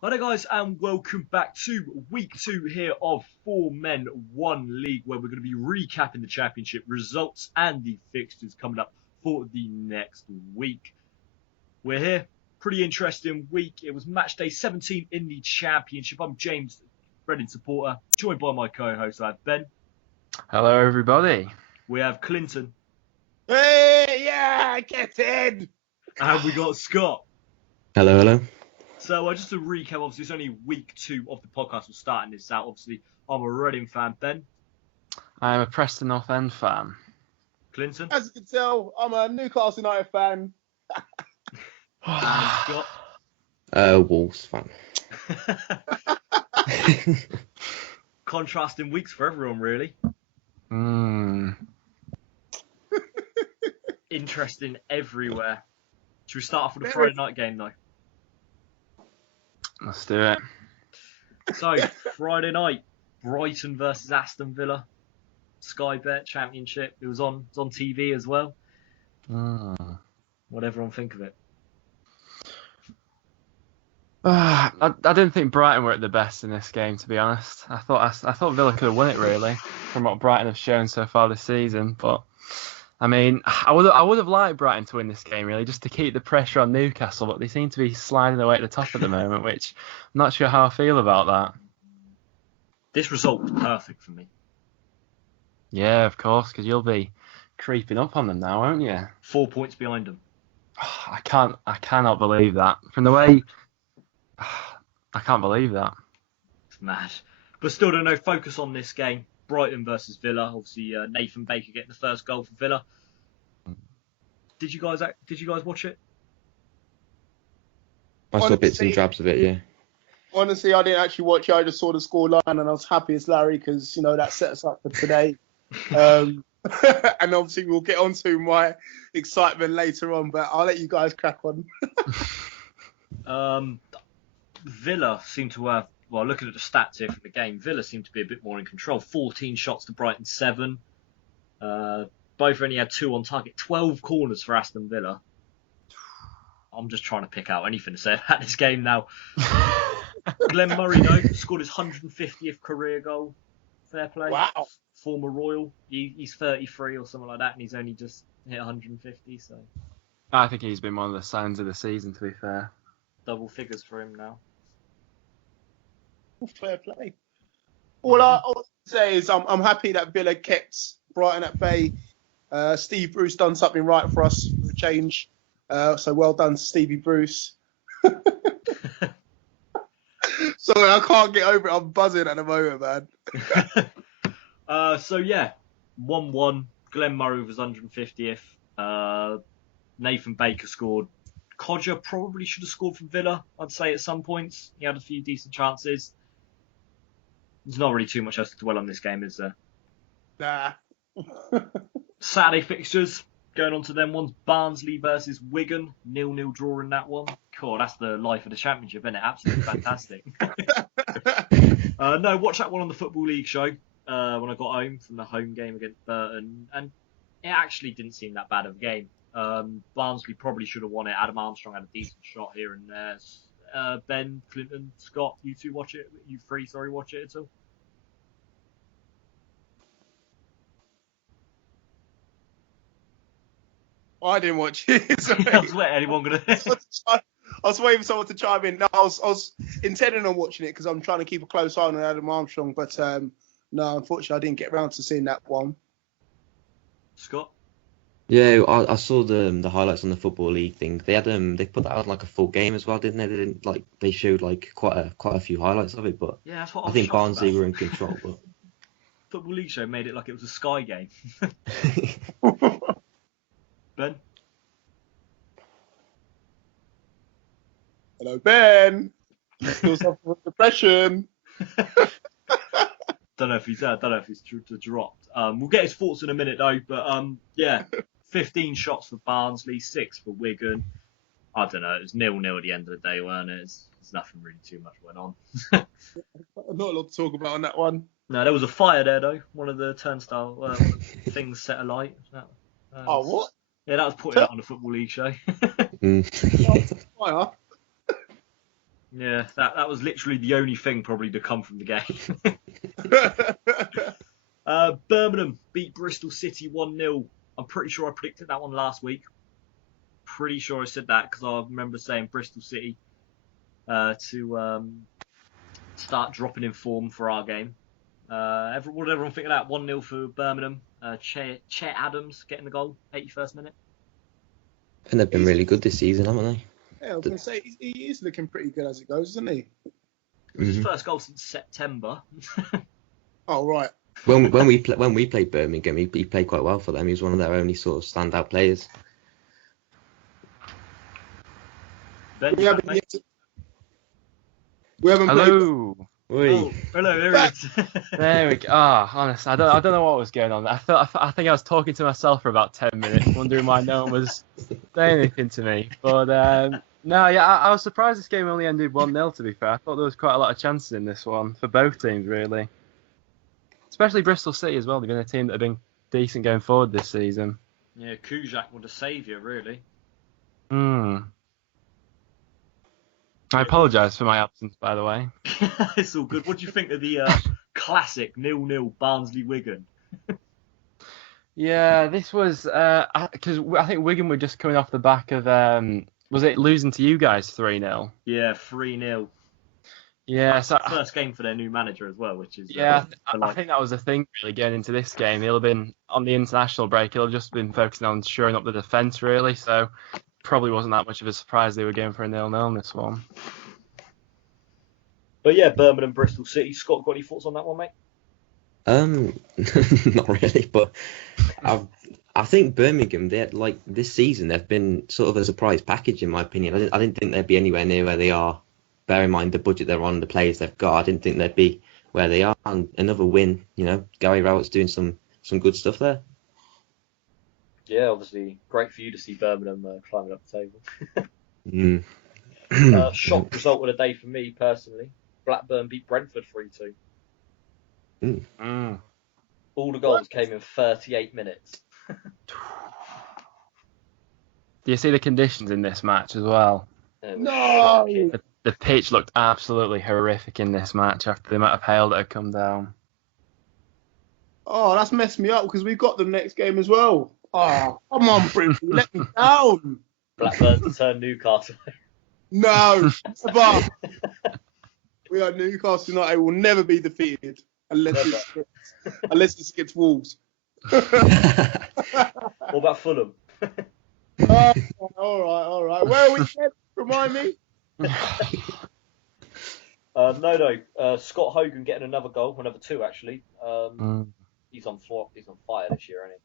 Hi there guys and welcome back to week 2 here of 4 Men 1 League, where we're going to be recapping the championship results and the fixtures coming up for the next week. We're here, pretty interesting week. It was match day 17 in the championship. I'm James, Reading supporter, joined by my co-host. I have Ben. Hello everybody. We have Clinton. Hey, yeah, get in! And we got Scott. Hello. So just to recap, obviously it's only week 2 of the podcast. We're starting this out. Obviously I'm a Reading fan. Ben. I am a Preston North End fan. Clinton. As you can tell, I'm a Newcastle United fan. And Scott. Wolves fan. Contrasting weeks for everyone, really. Interesting everywhere. Should we start off with the Friday night game, though? Let's do it. So, Friday night, Brighton versus Aston Villa. Sky Bet Championship. It was on TV as well. What everyone think of it? I didn't think Brighton were at the best in this game, to be honest. I thought Villa could have won it, really, from what Brighton have shown so far this season. But I mean, I would have liked Brighton to win this game, really, just to keep the pressure on Newcastle. But they seem to be sliding away at the top at the moment, which I'm not sure how I feel about that. This result was perfect for me. Yeah, of course, because you'll be creeping up on them now, won't you? 4 points behind them. I cannot believe that. From the way, I can't believe that. It's mad. But still, don't know. Focus on this game. Brighton versus Villa. Obviously, Nathan Baker getting the first goal for Villa. Did you guys watch it? I saw bits and drabs of it, yeah. Honestly, I didn't actually watch it. I just saw the scoreline and I was happy as Larry because, that set us up for today. And obviously we'll get on to my excitement later on, but I'll let you guys crack on. Villa seemed to have, well, looking at the stats here for the game, Villa seemed to be a bit more in control. 14 shots to Brighton, 7. Both only had 2 on target. 12 corners for Aston Villa. I'm just trying to pick out anything to say about this game now. Glenn Murray, though, scored his 150th career goal. Fair play. Wow. Former Royal. He's 33 or something like that, and he's only just hit 150, so I think he's been one of the signs of the season, to be fair. double figures for him now. Fair play. All I say is I'm happy that Villa kept Brighton at bay. Steve Bruce done something right for us for a change. So well done, Stevie Bruce. Sorry, I can't get over it. I'm buzzing at the moment, man. 1-1. Glenn Murray was 150th. Nathan Baker scored. Codger probably should have scored for Villa, I'd say, at some points. He had a few decent chances. There's not really too much else to dwell on this game, is there? Nah. Saturday fixtures, going on to them ones. Barnsley versus Wigan. 0-0 draw in that one. God, that's the life of the championship, isn't it? Absolutely fantastic. No, watch that one on the Football League show when I got home from the home game against Burton. And it actually didn't seem that bad of a game. Barnsley probably should have won it. Adam Armstrong had a decent shot here and there. Ben, Clinton, Scott, you two watch it. You three, watch it at all? I didn't watch it. Sorry. I was waiting. Anyone gonna? I was waiting for someone to chime in. No, I was intending on watching it because I'm trying to keep a close eye on Adam Armstrong. But no, unfortunately, I didn't get around to seeing that one. Scott? Yeah, I saw the highlights on the Football League thing. They had they put that out like a full game as well, didn't they? They didn't they showed like quite a few highlights of it, but Yeah, that's what I think Barnsley about. were in control. But Football League show made it like it was a Sky game. Ben? Hello, Ben. You still suffer from depression. Don't know if he's dropped. We'll get his thoughts in a minute though. But 15 shots for Barnsley, 6 for Wigan. I don't know. It was 0-0 at the end of the day, weren't it? There's nothing really too much went on. Not a lot to talk about on that one. No, there was a fire there though. One of the turnstile things set alight. Oh, what? Yeah, that was put out on the Football League show. Fire. Yeah, that was literally the only thing probably to come from the game. Birmingham beat Bristol City 1-0. I'm pretty sure I predicted that one last week. Pretty sure I said that because I remember saying Bristol City to start dropping in form for our game. What did everyone think of that? 1-0 for Birmingham. Chet Adams getting the goal, 81st minute. And they've been really good this season, haven't they? Yeah, I was going to say, he is looking pretty good as it goes, isn't he? It was his first goal since September. Oh, right. When we played Birmingham, he played quite well for them. He was one of their only sort of standout players. Ben, We haven't Hello. played. Oh, hello, there he is. There we go. Honestly, I don't know what was going on. I think I was talking to myself for about 10 minutes, wondering why no one was saying anything to me. But no, yeah, I was surprised this game only ended 1-0. To be fair, I thought there was quite a lot of chances in this one for both teams, really. Especially Bristol City as well. They've been a team that have been decent going forward this season. Yeah, Kujak was a saviour, really. I apologise for my absence, by the way. It's all good. What do you think of the classic 0-0 Barnsley-Wigan? Yeah, this was because I think Wigan were just coming off the back of was it losing to you guys 3-0? Yeah, 3-0. Yeah, so First game for their new manager as well, which is I think that was the thing really going into this game. He'll have been on the international break. He'll have just been focusing on shoring up the defence really. So probably wasn't that much of a surprise they were going for a 0-0 in this one. But yeah, Birmingham, Bristol City. Scott, got any thoughts on that one, mate? Not really, but I think Birmingham, they like this season, they've been sort of a surprise package in my opinion. I didn't think they'd be anywhere near where they are. Bear in mind the budget they're on, the players they've got. I didn't think they'd be where they are. And another win, Gary Rowett's doing some good stuff there. Yeah, obviously great for you to see Birmingham climbing up the table. Shock result of the day for me personally. Blackburn beat Brentford 3-2. All the goals came in 38 minutes. Do you see the conditions in this match as well? No! The pitch looked absolutely horrific in this match after the amount of hail that had come down. Oh, that's messed me up because we've got the next game as well. Oh, come on, Brentford, let me down. Blackburn to turn Newcastle. No, never. We are Newcastle United. Will never be defeated unless it's against Wolves. What about Fulham? All right. Where are we again? Remind me. Scott Hogan getting another goal, another two actually. He's on fire this year, isn't he?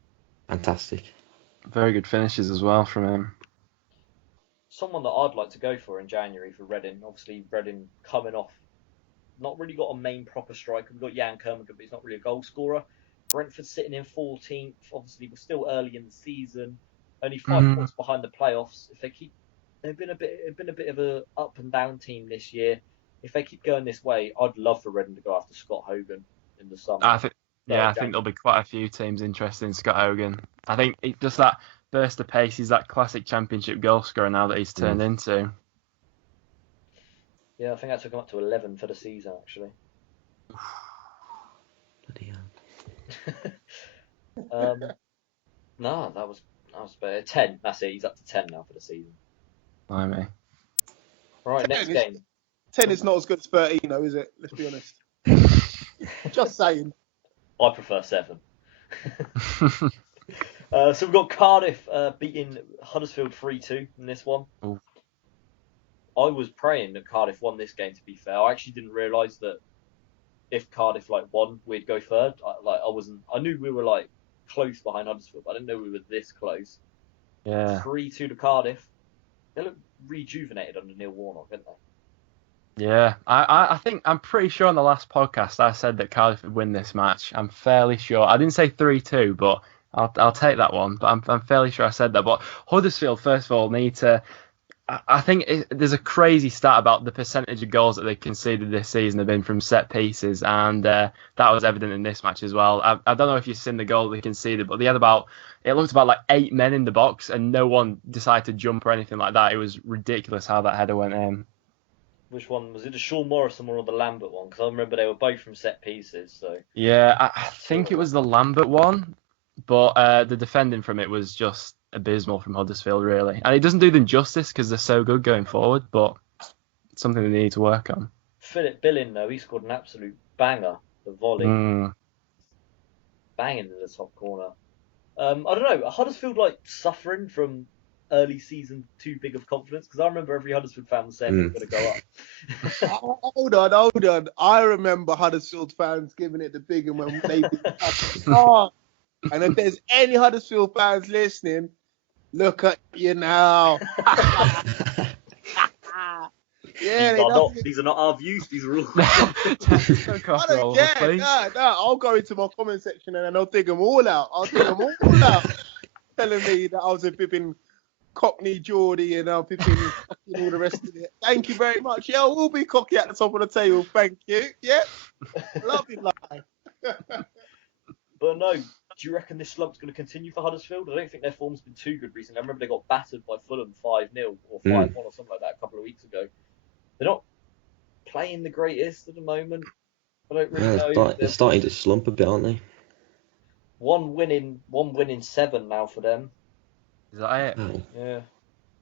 Fantastic. Very good finishes as well from him. Someone that I'd like to go for in January for Reading. Obviously, Reading coming off, not really got a main proper striker. We've got Jan Kermit, but he's not really a goal scorer. Brentford sitting in 14th. Obviously, we're still early in the season. Only 5 points behind the playoffs. If they keep, they've been a bit of a up and down team this year. If they keep going this way, I'd love for Reading to go after Scott Hogan in the summer. I think there'll be quite a few teams interested in Scott Hogan. I think just that burst of pace, he's that classic championship goal scorer now that he's turned into. Yeah, I think that took him up to 11 for the season, actually. Bloody hell. No, that was better. 10, that's it. He's up to 10 now for the season. Blimey. Right, next game. 10 is not as good as 13, though, is it? Let's be honest. Just saying. I prefer 7. So we've got Cardiff beating Huddersfield 3-2 in this one. Ooh. I was praying that Cardiff won this game, to be fair. I actually didn't realise that if Cardiff won, we'd go third. I knew we were close behind Huddersfield, but I didn't know we were this close. Yeah. 3-2 to Cardiff. They look rejuvenated under Neil Warnock, didn't they? Yeah, I think I'm pretty sure on the last podcast I said that Cardiff would win this match. I'm fairly sure. I didn't say 3-2, but I'll take that one. But I'm fairly sure I said that. But Huddersfield, first of all, need to. I think there's a crazy stat about the percentage of goals that they conceded this season have been from set pieces, and that was evident in this match as well. I don't know if you've seen the goal they conceded, but they had it looked about 8 men in the box, and no one decided to jump or anything like that. It was ridiculous how that header went in. Which one was it? The Sean Morrison one or the Lambert one? Because I remember they were both from set pieces. So Yeah, I think it was the Lambert one, but the defending from it was just abysmal from Huddersfield, really. And it doesn't do them justice because they're so good going forward, but it's something they need to work on. Philip Billing, though, he scored an absolute banger. The volley, banging in the top corner. I don't know. Are Huddersfield suffering from early season too big of confidence? Because I remember every Huddersfield fan was saying they were going to go up. Hold on. I remember Huddersfield fans giving it the big one when they beat us. And if there's any Huddersfield fans listening, look at you now. These are not our views. These are all. I'll go into my comment section and I'll dig them all out. Telling me that I was a bipping Cockney Geordie and I'm bipping all the rest of it. Thank you very much. Yeah, we'll be cocky at the top of the table. Thank you. Yeah. Love you, life. But no, do you reckon this slump's going to continue for Huddersfield? I don't think their form's been too good recently. I remember they got battered by Fulham 5-0 or 5-1 or something like that a couple of weeks ago. They're not playing the greatest at the moment. I don't really know. They're starting to slump a bit, aren't they? One win in 7 now for them. Is that it? Oh. Yeah.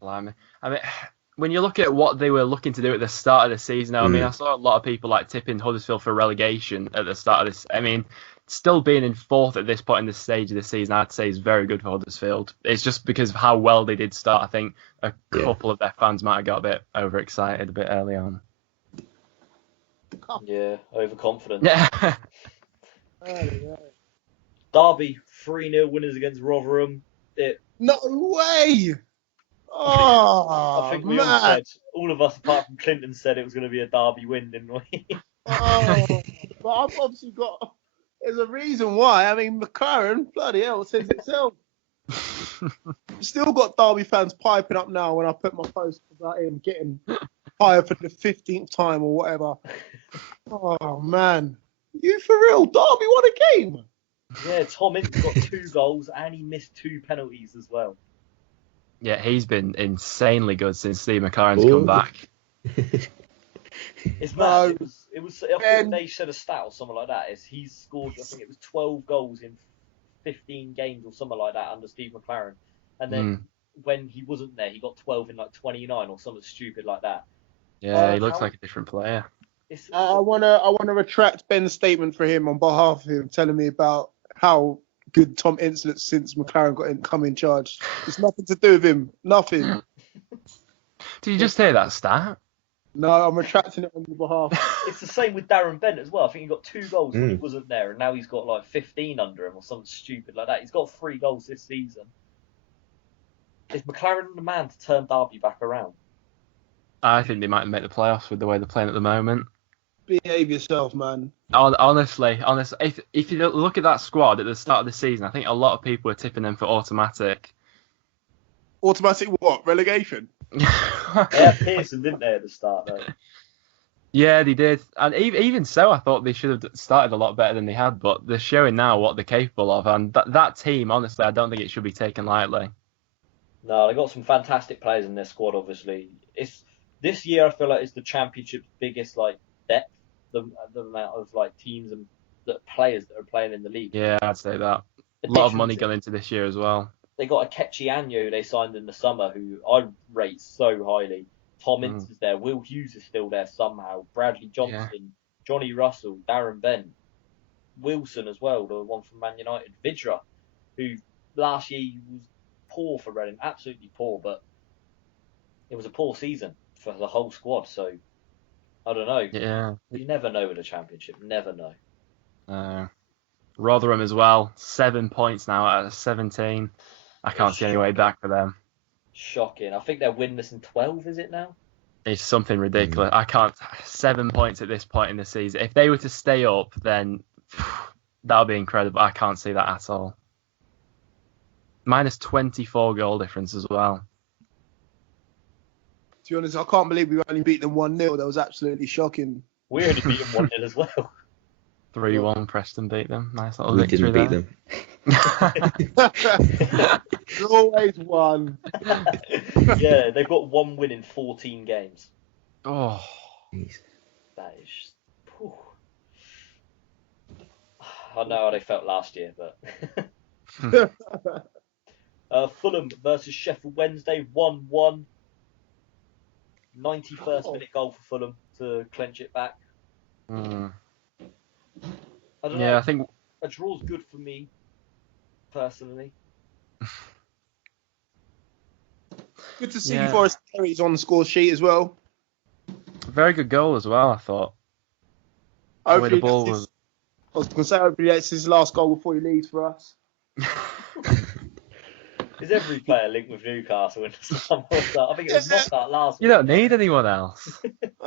Blimey. I mean, when you look at what they were looking to do at the start of the season, I mean, I saw a lot of people tipping Huddersfield for relegation at the start of this. I mean, still being in 4th at this point in the stage of the season, I'd say is very good for Huddersfield. It's just because of how well they did start. I think a couple of their fans might have got a bit overexcited a bit early on. Yeah, overconfident. Yeah. Derby, 3-0 winners against Rotherham. No way! Oh, I think we all of us apart from Clinton said it was going to be a Derby win, didn't we? But I've obviously got... There's a reason why. I mean, McLaren, bloody hell, says itself. Still got Derby fans piping up now when I put my post about him getting hired for the 15th time or whatever. Oh, man. You for real? Derby won a game. Yeah, Tom Ince got 2 goals and he missed 2 penalties as well. Yeah, he's been insanely good since Steve McLaren's come back. It's mad. It was. I think they said a stat or something like that. He's scored. I think it was 12 goals in 15 games or something like that under Steve McLaren. And then when he wasn't there, he got 12 in 29 or something stupid like that. Yeah, he looks like a different player. I wanna retract Ben's statement for him on behalf of him, telling me about how good Tom Ince looks since McLaren come in charge. It's nothing to do with him. Nothing. Did you just hear that stat? No, I'm retracting it on your behalf. It's the same with Darren Bent as well. I think he got 2 goals when he wasn't there, and now he's got 15 under him or something stupid like that. He's got 3 goals this season. Is McLaren the man to turn Derby back around? I think they might make the playoffs with the way they're playing at the moment. Behave yourself, man. Honestly, if you look at that squad at the start of the season, I think a lot of people were tipping them for automatic. Automatic what? Relegation? They had Pearson, didn't they, at the start, though? Yeah, they did. And even so, I thought they should have started a lot better than they had, but they're showing now what they're capable of. And that team, honestly, I don't think it should be taken lightly. No, they got some fantastic players in their squad, obviously. This year, I feel like it's the Championship's biggest depth, the amount of teams and players that are playing in the league. Yeah, I'd say that. A lot of money gone into this year as well. They got Akechi Anyo, who they signed in the summer, who I rate so highly. Tom Ince is there. Will Hughes is still there somehow. Bradley Johnson, Johnny Russell, Darren Bent, Wilson as well, the one from Man United. Vidra, who last year was poor for Reading, absolutely poor, but it was a poor season for the whole squad, so I don't know. Yeah. You never know with the Championship, never know. Rotherham as well, 7 points now out of 17. I can't see any way back for them. Shocking. I think they're winless in 12, is it now? It's something ridiculous. I can't. 7 points at this point in the season. If they were to stay up, then that would be incredible. I can't see that at all. Minus 24 goal difference as well. To be honest, I can't believe we only beat them 1-0. That was absolutely shocking. We only beat them 1-0 as well. 3-1, Preston beat them. Nice little We victory didn't there. beat them. There's always one. Yeah, they've got 1 win in 14 games. Oh, Jeez. That is just, whew. I know how they felt last year, but Fulham versus Sheffield Wednesday, 1-1. 91st minute goal for Fulham to clench it back. Mm. I don't Yeah, know. I think A draw's good for me, personally. Good to see Yeah. Forrest Perry's on the score sheet as well. very good goal as well, I thought. The way the Hopefully ball that's was. I was going to say, hopefully that's his last goal before he leaves for us. Is every player linked with Newcastle in some way? I think it was knockout last You week. don't need anyone else.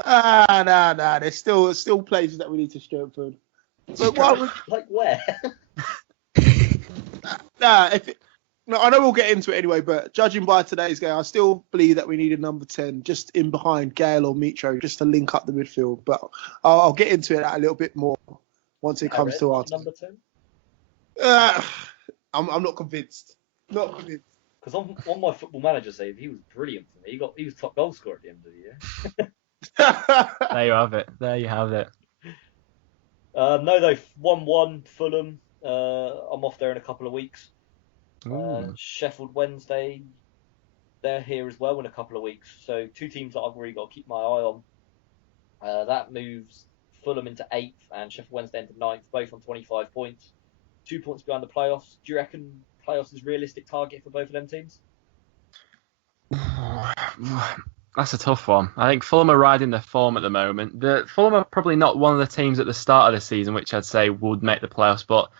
Nah. There's still places that we need to strengthen. But why would Like where? I know we'll get into it anyway, but judging by today's game, I still believe that we need a number 10 just in behind Gale or Mitro just to link up the midfield. But I'll get into it a little bit more once it comes to our number 10. I'm not convinced. Not convinced. Because on my Football Manager save, he was brilliant for me. He was top goal scorer at the end of the year. There you have it. There you have it. No, though, 1-1 Fulham. I'm off there in a couple of weeks. Sheffield Wednesday, they're here as well in a couple of weeks. So two teams that I've really got to keep my eye on. That moves Fulham into 8th and Sheffield Wednesday into 9th, both on 25 points. 2 points behind the playoffs. Do you reckon playoffs is a realistic target for both of them teams? That's a tough one. I think Fulham are riding their form at the moment. Fulham are probably not one of the teams at the start of the season which I'd say would make the playoffs, but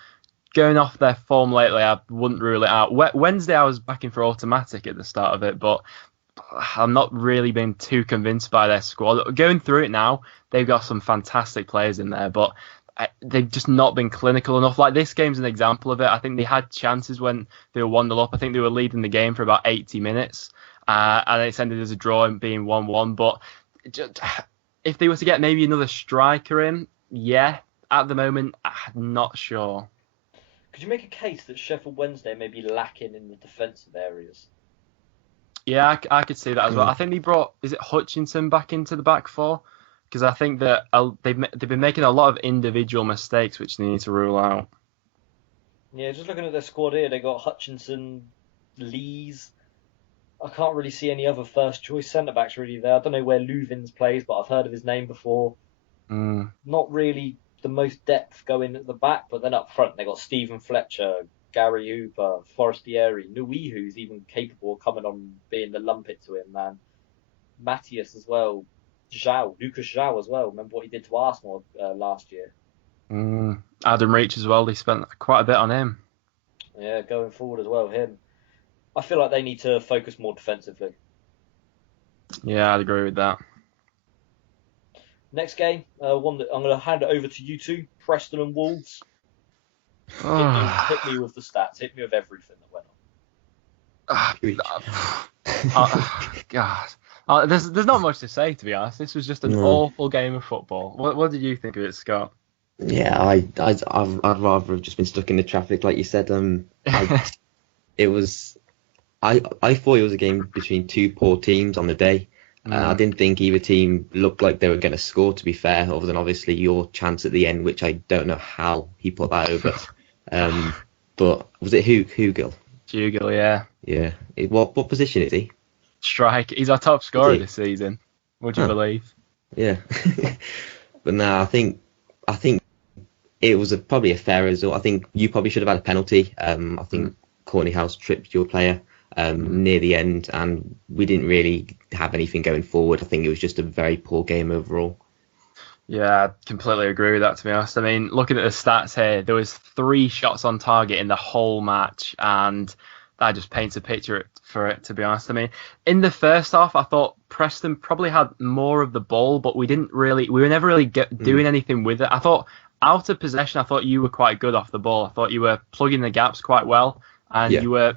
going off their form lately, I wouldn't rule it out. Wednesday, I was backing for automatic at the start of it, but I'm not really been too convinced by their squad. Going through it now, they've got some fantastic players in there, but they've just not been clinical enough. Like, this game's an example of it. I think they had chances when they were 1-0 up. I think they were leading the game for about 80 minutes, and it's ended as a draw and being 1-1. But if they were to get maybe another striker in, yeah, at the moment, I'm not sure. Could you make a case that Sheffield Wednesday may be lacking in the defensive areas? Yeah, I could see that as well. I think they brought, is it Hutchinson back into the back four? Because I think that they've been making a lot of individual mistakes which they need to rule out. Yeah, just looking at their squad here, they got Hutchinson, Lees. I can't really see any other first choice centre backs really there. I don't know where Luvins plays, but I've heard of his name before. Not really the most depth going at the back, but then up front they got Stephen Fletcher, Gary Hooper, Forestieri, Nui, who's even capable of coming on being the lumpet to him, man. Matthias as well. Lucas João as well. Remember what he did to Arsenal last year? Adam Reach as well. They spent quite a bit on him. Yeah, going forward as well, him. I feel like they need to focus more defensively. Yeah, I'd agree with that. Next game, one that I'm going to hand it over to you two, Preston and Wolves. Hit me with the stats. Hit me with everything that went on. God. There's not much to say, to be honest. This was just an awful game of football. What did you think of it, Scott? Yeah, I'd rather have just been stuck in the traffic, like you said. It was. I thought it was a game between two poor teams on the day. I didn't think either team looked like they were going to score, to be fair, other than obviously your chance at the end, which I don't know how he put that over. But was it Hugill? Hugill, yeah. Yeah. What position is he? Strike. He's our top scorer this season. Would you believe? Yeah. But no, I think it was probably a fair result. I think you probably should have had a penalty. I think Corneyhouse tripped your player near the end, and we didn't really have anything going forward. I think it was just a very poor game overall. Yeah, I completely agree with that, to be honest. I mean, looking at the stats here, there was 3 shots on target in the whole match, and that just paints a picture for it, to be honest. I mean, in the first half, I thought Preston probably had more of the ball, but we were never really doing anything with it. I thought out of possession, I thought you were quite good off the ball. I thought you were plugging the gaps quite well, and you were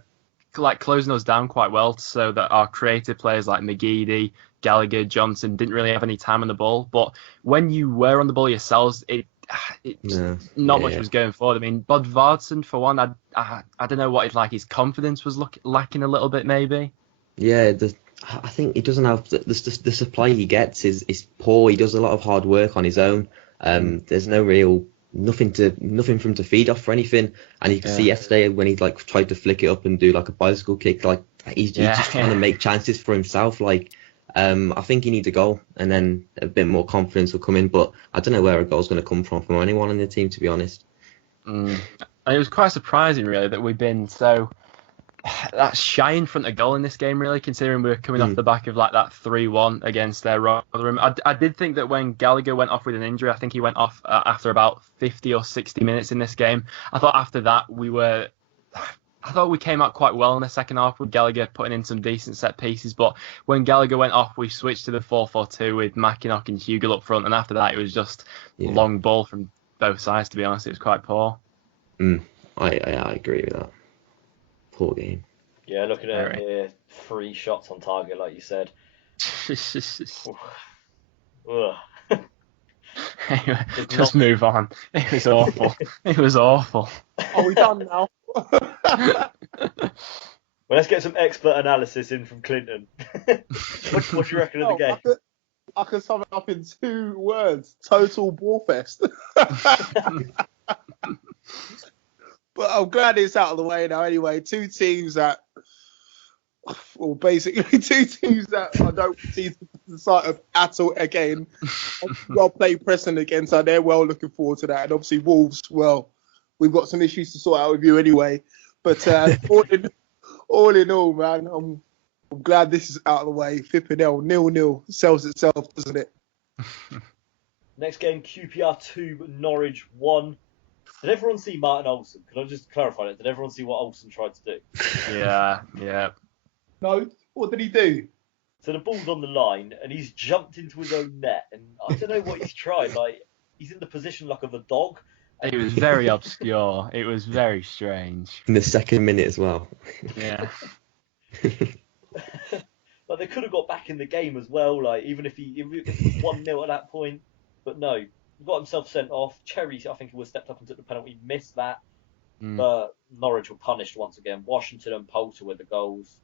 like closing us down quite well, so that our creative players like McGeady, Gallagher, Johnson didn't really have any time on the ball. But when you were on the ball yourselves, not much was going forward. I mean, Bodvarsson, for one, I don't know what it's like. His confidence was lacking a little bit, maybe. Yeah, I think he doesn't have the supply he gets is poor. He does a lot of hard work on his own. There's nothing for him to feed off for anything. And you can see yesterday when he like tried to flick it up and do like a bicycle kick, like he's just trying to make chances for himself. Like I think he needs a goal, and then a bit more confidence will come in. But I don't know where a goal's going to come from anyone in the team, to be honest. And it was quite surprising, really, that we've been so that's shy in front of goal in this game, really, considering we were coming off the back of like that 3-1 against their Rotherham. I did think that when Gallagher went off with an injury, I think he went off after about 50 or 60 minutes in this game. I thought after that I thought we came out quite well in the second half with Gallagher putting in some decent set pieces, but when Gallagher went off, we switched to the 4-4-2 with Mackinock and Hugill up front, and after that it was just long ball from both sides, to be honest. It was quite poor. I agree with that. Poor game. Yeah, looking at it here, 3 shots on target, like you said. Just move on. It was awful. It was awful. Are we done now? Well, let's get some expert analysis in from Clinton. What do you reckon of the game? I could sum it up in 2 words. Total ballfest. But I'm glad it's out of the way now anyway. 2 teams that, well, basically 2 teams that I don't see the sight of at all again. Well played Preston again, so they're well looking forward to that. And obviously Wolves, well, we've got some issues to sort out with you anyway. But all in all, man, I'm glad this is out of the way. Flipping 0-0 sells itself, doesn't it? Next game, QPR 2, Norwich 1. Did everyone see Martin Olsen? Can I just clarify that? Did everyone see what Olsen tried to do? Yeah. No? What did he do? So the ball's on the line, and he's jumped into his own net, and I don't know what he's tried. Like, he's in the position like of a dog. It was very obscure. It was very strange. In the second minute as well. Yeah. Like, they could have got back in the game as well, like, even if he was 1-0 at that point. But no, he got himself sent off. Cherry, I think, he was stepped up and took the penalty, missed that. But Norwich were punished once again. Washington and Poulter with the goals.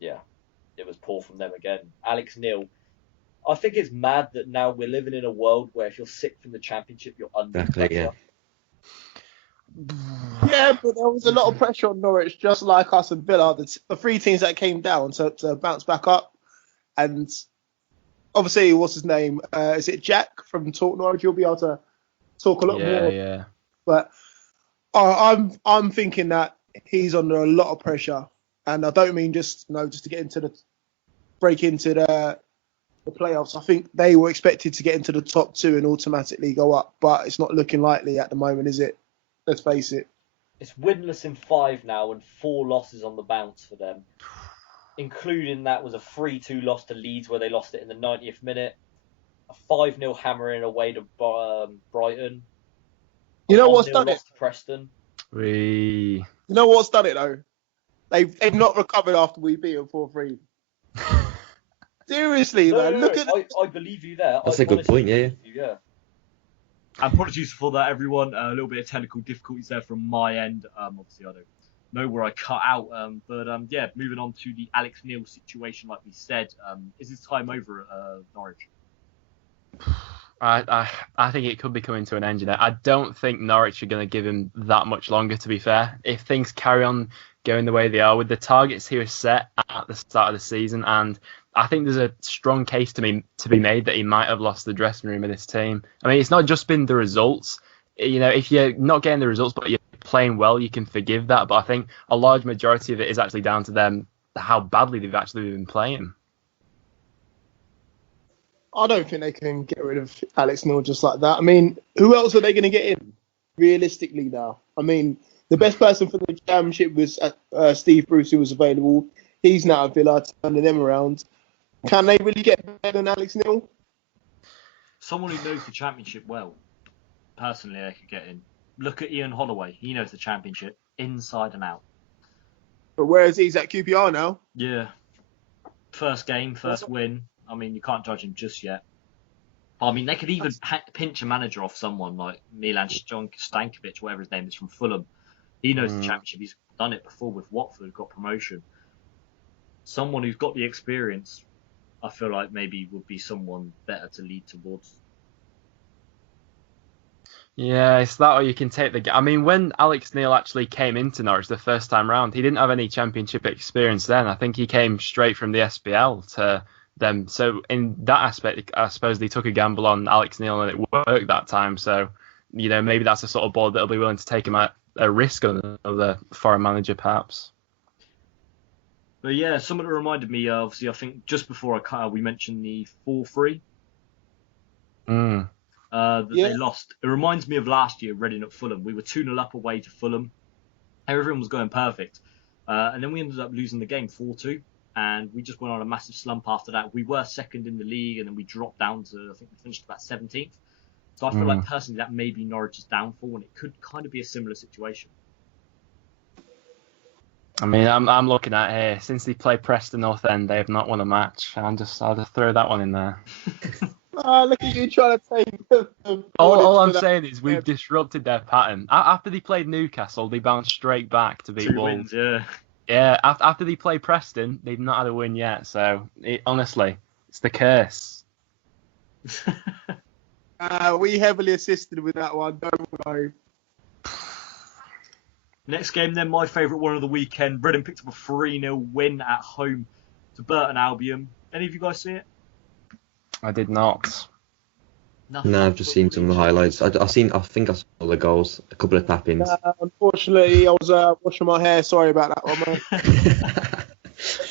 Yeah, it was poor from them again. Alex Neil. I think it's mad that now we're living in a world where if you're sick from the Championship, you're under pressure. Yeah, but there was a lot of pressure on Norwich, just like us and Villa, the 3 teams that came down to bounce back up. And obviously, what's his name? Is it Jack from Talk Norwich? You'll be able to talk a lot more. Yeah. But I'm thinking that he's under a lot of pressure, and I don't mean just to get break into the playoffs. I think they were expected to get into the top 2 and automatically go up, but it's not looking likely at the moment, is it? Let's face it. It's winless in 5 now and 4 losses on the bounce for them. Including that was a 3-2 loss to Leeds where they lost it in the 90th minute. A 5-0 hammering away to Brighton. You know what's done it? To Preston. You know what's done it though? They've not recovered after we beat them 4-3. Seriously, man. Look at I believe you there. That's a good point, yeah. Apologies for that, everyone. A little bit of technical difficulties there from my end. Obviously, I don't know where I cut out. But moving on to the Alex Neil situation, like we said. Is his time over at Norwich? I think it could be coming to an end. I don't think Norwich are going to give him that much longer, to be fair. If things carry on going the way they are, with the targets he was set at the start of the season, and I think there's a strong case to be made that he might have lost the dressing room of this team. I mean, it's not just been the results. If you're not getting the results, but you're playing well, you can forgive that. But I think a large majority of it is actually down to them, how badly they've actually been playing. I don't think they can get rid of Alex Neil just like that. I mean, who else are they going to get in, realistically now? I mean, the best person for the Championship was Steve Bruce, who was available. He's now at Villa, turning them around. Can they really get better than Alex Neil? Someone who knows the Championship well. Personally, they could get in. Look at Ian Holloway. He knows the Championship inside and out. But where is he? He's at QPR now. Yeah. First game, first win. I mean, you can't judge him just yet. I mean, they could even pinch a manager off someone like Milan Stankovic, whatever his name is, from Fulham. He knows the Championship. He's done it before with Watford, got promotion. someone who's got the experience, I feel like maybe would be someone better to lead towards. Yeah, it's that or you can take the. I mean, when Alex Neil actually came into Norwich the first time round, he didn't have any Championship experience then. I think he came straight from the SPL to them. So in that aspect, I suppose they took a gamble on Alex Neil and it worked that time. So, maybe that's the sort of board that'll be willing to take him at a risk on another foreign manager, perhaps. But yeah, someone reminded me, obviously, I think just before I cut out, we mentioned the 4-3. That they lost. It reminds me of last year, Reading at Fulham. We were 2-0 up away to Fulham. Everything was going perfect. And then we ended up losing the game 4-2. And we just went on a massive slump after that. We were second in the league, and then we dropped down to, I think we finished about 17th. So I feel like personally that may be Norwich's downfall, and it could kind of be a similar situation. I mean, I'm looking at here, since they played Preston North End, they have not won a match. I'll just throw that one in there. Look at you trying to take the all I'm saying is we've disrupted their pattern. After they played Newcastle, they bounced straight back to beat 2 Wolves. wins, yeah. Yeah, after they played Preston, they've not had a win yet. So, honestly, it's the curse. We heavily assisted with that one, don't worry. Next game then, my favourite one of the weekend. Reading picked up a 3-0 win at home to Burton Albion. Any of you guys see it? I did not. Nothing. No, I've just seen some of the highlights. I think I saw all the goals, a couple of tap-ins. Unfortunately, I was washing my hair. Sorry about that one, mate.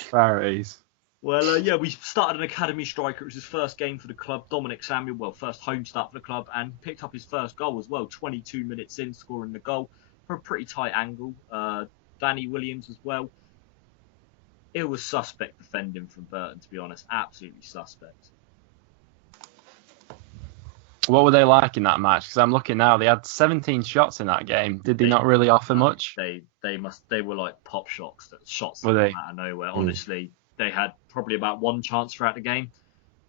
Priorities. Well, yeah, we started an academy striker. It was his first game for the club. Dominic Samuel, first home start for the club, and picked up his first goal as well. 22 minutes in, scoring the goal from a pretty tight angle. Danny Williams as well. It was suspect defending from Burton, to be honest. Absolutely suspect. What were they like in that match? Because I'm looking now, they had 17 shots in that game. Did they not really offer much? They were like pop shots that Were they? came out of nowhere. Honestly, they had probably about one chance throughout the game,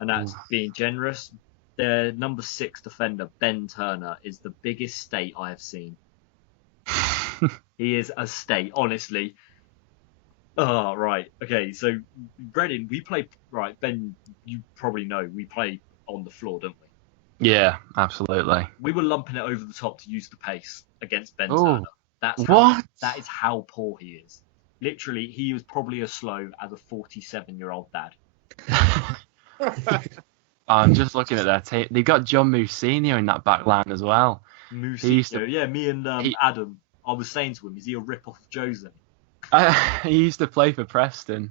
and that's being generous. Their number 6 defender, Ben Turner, is the biggest state I have seen. He is a state, honestly. Oh, right. Okay, so Reading, we play... Right, Ben, you probably know, we play on the floor, don't we? Yeah, absolutely. We were lumping it over the top to use the pace against Ben Ooh. Turner. That is how poor he is. Literally, he was probably as slow as a 47-year-old dad. I'm just looking at their team. They've got John Musinho in that back line as well. Musinho, yeah, me and Adam, I was saying to him, is he a rip-off of Jose? He used to play for Preston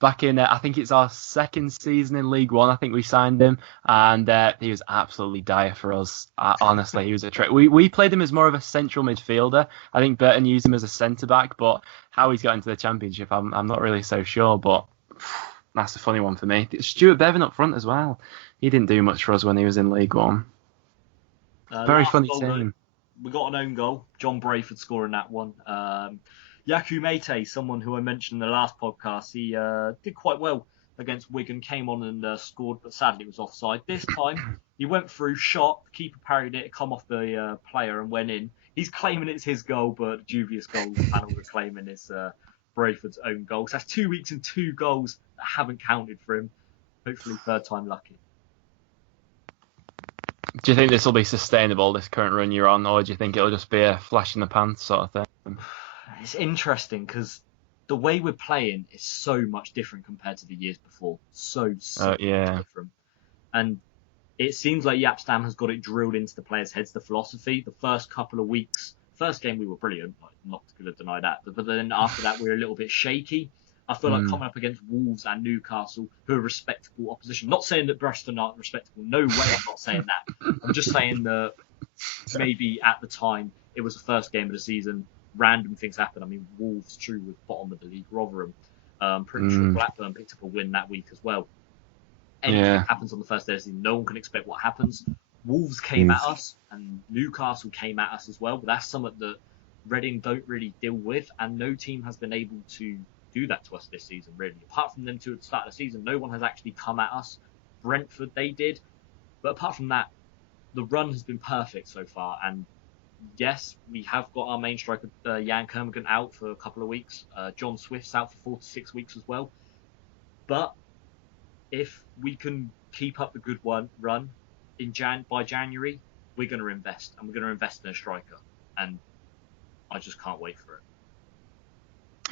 back in, I think it's our second season in League One. I think we signed him, and he was absolutely dire for us. Honestly, he was a trick. We played him as more of a central midfielder. I think Burton used him as a centre back, but how he's got into the Championship, I'm not really so sure. But that's a funny one for me. Stuart Bevan up front as well. He didn't do much for us when he was in League One. Very funny team. We got an own goal. John Brayford scoring that one. Yaku Mete, someone who I mentioned in the last podcast, he did quite well against Wigan, came on and scored, but sadly it was offside. This time, he went through, shot, keeper parried it, come off the player and went in. He's claiming it's his goal, but dubious goals panel were claiming it's Brayford's own goal. So that's 2 weeks and 2 goals that haven't counted for him. Hopefully third time lucky. Do you think this will be sustainable, this current run you're on, or do you think it'll just be a flash in the pants sort of thing? It's interesting because the way we're playing is so much different compared to the years before. So much different. And it seems like Yapstam has got it drilled into the players' heads, the philosophy. The first couple of weeks, first game we were brilliant, like, not going to deny that. But then after that, we were a little bit shaky. I feel like coming up against Wolves and Newcastle, who are respectable opposition. Not saying that Preston aren't respectable. No way I'm not saying that. I'm just saying that maybe at the time, it was the first game of the season. Random things happen. I mean, Wolves, true, was bottom of the league. Rotherham, pretty sure Blackburn picked up a win that week as well. Anything happens on the first day of the season, no one can expect what happens. Wolves came at us, and Newcastle came at us as well. But that's something that Reading don't really deal with, and no team has been able to do that to us this season, really. Apart from them two at the start of the season, no one has actually come at us. Brentford, they did. But apart from that, the run has been perfect so far, and yes, we have got our main striker, Jan Kermigan, out for a couple of weeks. John Swift's out for 4 to 6 weeks as well. But if we can keep up the good run by January, we're going to invest, and we're going to invest in a striker. And I just can't wait for it.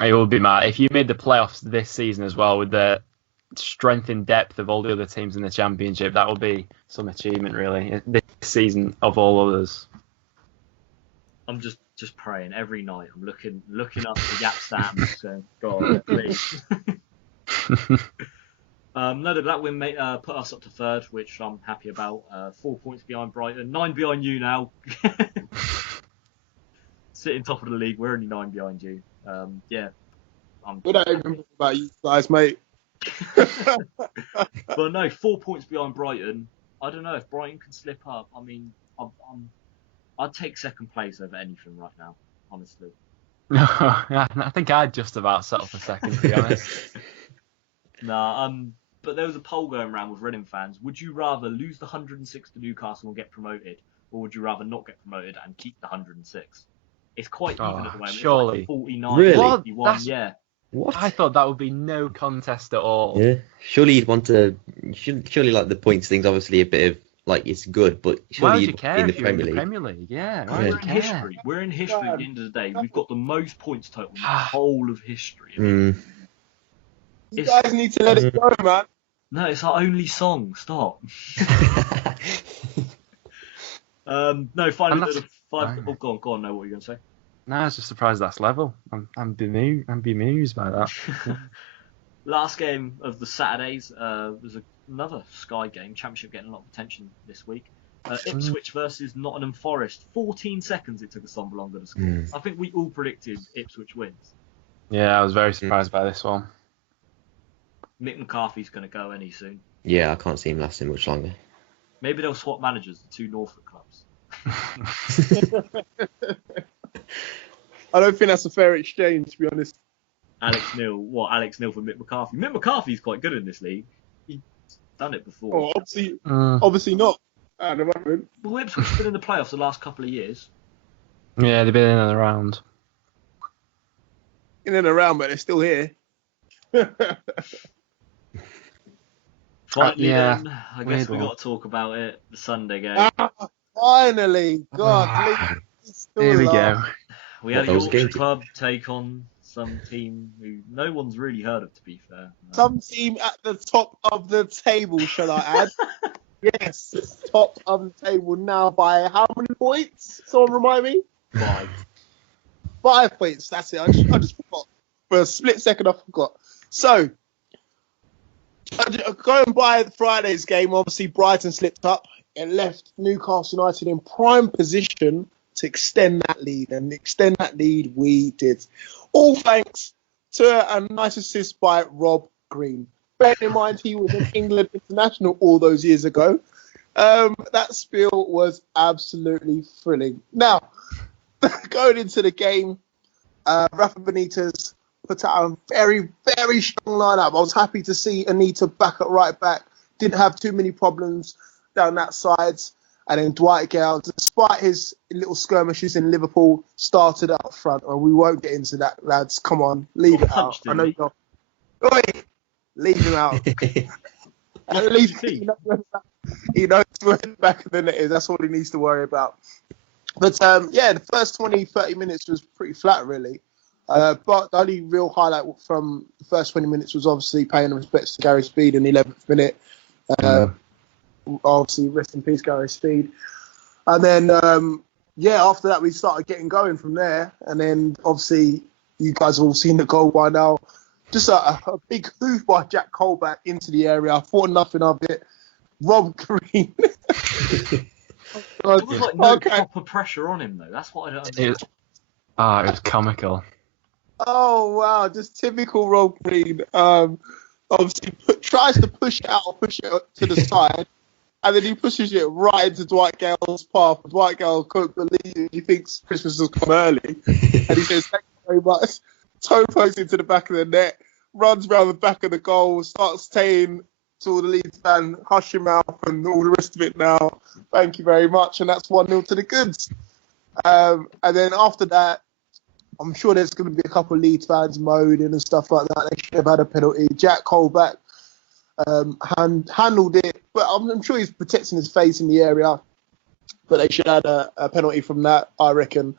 It would be mad if you made the playoffs this season as well with the strength and depth of all the other teams in the Championship. That would be some achievement, really, this season of all others. I'm just praying every night. I'm looking up the Yap Sam, saying, God, please. No, that win put us up to third, which I'm happy about. 4 points behind Brighton, 9 behind you now. Sitting top of the league, we're only 9 behind you. Yeah. We don't even talk about you guys, mate. But no, 4 points behind Brighton. I don't know if Brighton can slip up. I mean, I'd take second place over anything right now, honestly. I think I'd just about settle for second, to be honest. But there was a poll going around with Reading fans. Would you rather lose the 106 to Newcastle and get promoted, or would you rather not get promoted and keep the 106? It's quite even at the moment. Surely. It's like 49, Really? 51, yeah. What? I thought that would be no contest at all. Yeah. Surely you'd want to. Surely, like the points thing's obviously a bit of like it's good, but Why surely would you you'd care be in the if you're in Premier the League. Premier League? Yeah, why We're would in you care? history. We're in history at the end of the day. We've got the most points total in the whole of history. I mean, You guys need to let it go, man. no, it's our only song. Stop. No, finally, the five. Oh, go on. No, what were you going to say? No, I was just surprised that's level. I'm bemused by that. Last game of the Saturdays was another Sky game. Championship getting a lot of attention this week. Ipswich versus Nottingham Forest. 14 seconds it took Aston Villa to score. I think we all predicted Ipswich wins. Yeah, I was very surprised by this one. Mick McCarthy's going to go any soon. Yeah, I can't see him lasting much longer. Maybe they'll swap managers, the two Norfolk clubs. I don't think that's a fair exchange, to be honest. Alex Neil for Mick McCarthy? Mick McCarthy's quite good in this league. He's done it before. Oh, obviously not at the moment. Well, Ipswich have been in the playoffs the last couple of years. Yeah, they've been in and around. In and around, but they're still here. Finally, yeah, then, I guess we one. got to talk about it. The Sunday game. Finally, God, Here we go. We had a That was Yorkshire good. club take on some team who no one's really heard of, to be fair. Some team at the top of the table, shall I add? Yes, top of the table now by how many points? Someone remind me? 5. 5 points, that's it. I just forgot. For a split second, I forgot. So, going by Friday's game, obviously Brighton slipped up and left Newcastle United in prime position to extend that lead. And extend that lead we did. All thanks to a nice assist by Rob Green. Bear in mind, he was an England international all those years ago. That spiel was absolutely thrilling. Now, going into the game, Rafa Benitez put out a very, very strong lineup. I was happy to see Anita back at right back. Didn't have too many problems down that side. And then Dwight Gale, despite his little skirmishes in Liverpool, started up front. And we won't get into that, lads. Come on, leave it out. I know you're... Oi, leave him out. At least he knows where the back of the net is. That's all he needs to worry about. But, yeah, the first 20, 30 minutes was pretty flat, really. But the only real highlight from the first 20 minutes was obviously paying respects to Gary Speed in the 11th minute. Obviously, rest in peace, Gary Speed. And then, after that, we started getting going from there. And then, obviously, you guys have all seen the goal by now. Just a big hoof by Jack Colback into the area. I thought nothing of it. Rob Green. There was like no proper pressure on him, though. That's what I don't understand. It was comical. Oh, wow. Just typical Rob Green. Obviously, tries to push it to the side. And then he pushes it right into Dwight Gale's path. Dwight Gale couldn't believe it. He thinks Christmas has come early. And he says, thank you very much. Toe pokes into the back of the net, runs round the back of the goal, starts saying to all the Leeds fan, hush your mouth and all the rest of it now. Thank you very much. And that's 1-0 to the goods. And then after that, I'm sure there's going to be a couple of Leeds fans moaning and stuff like that. They should have had a penalty. Jack Colback handled it, but I'm sure he's protecting his face in the area. But they should have had a penalty from that, I reckon.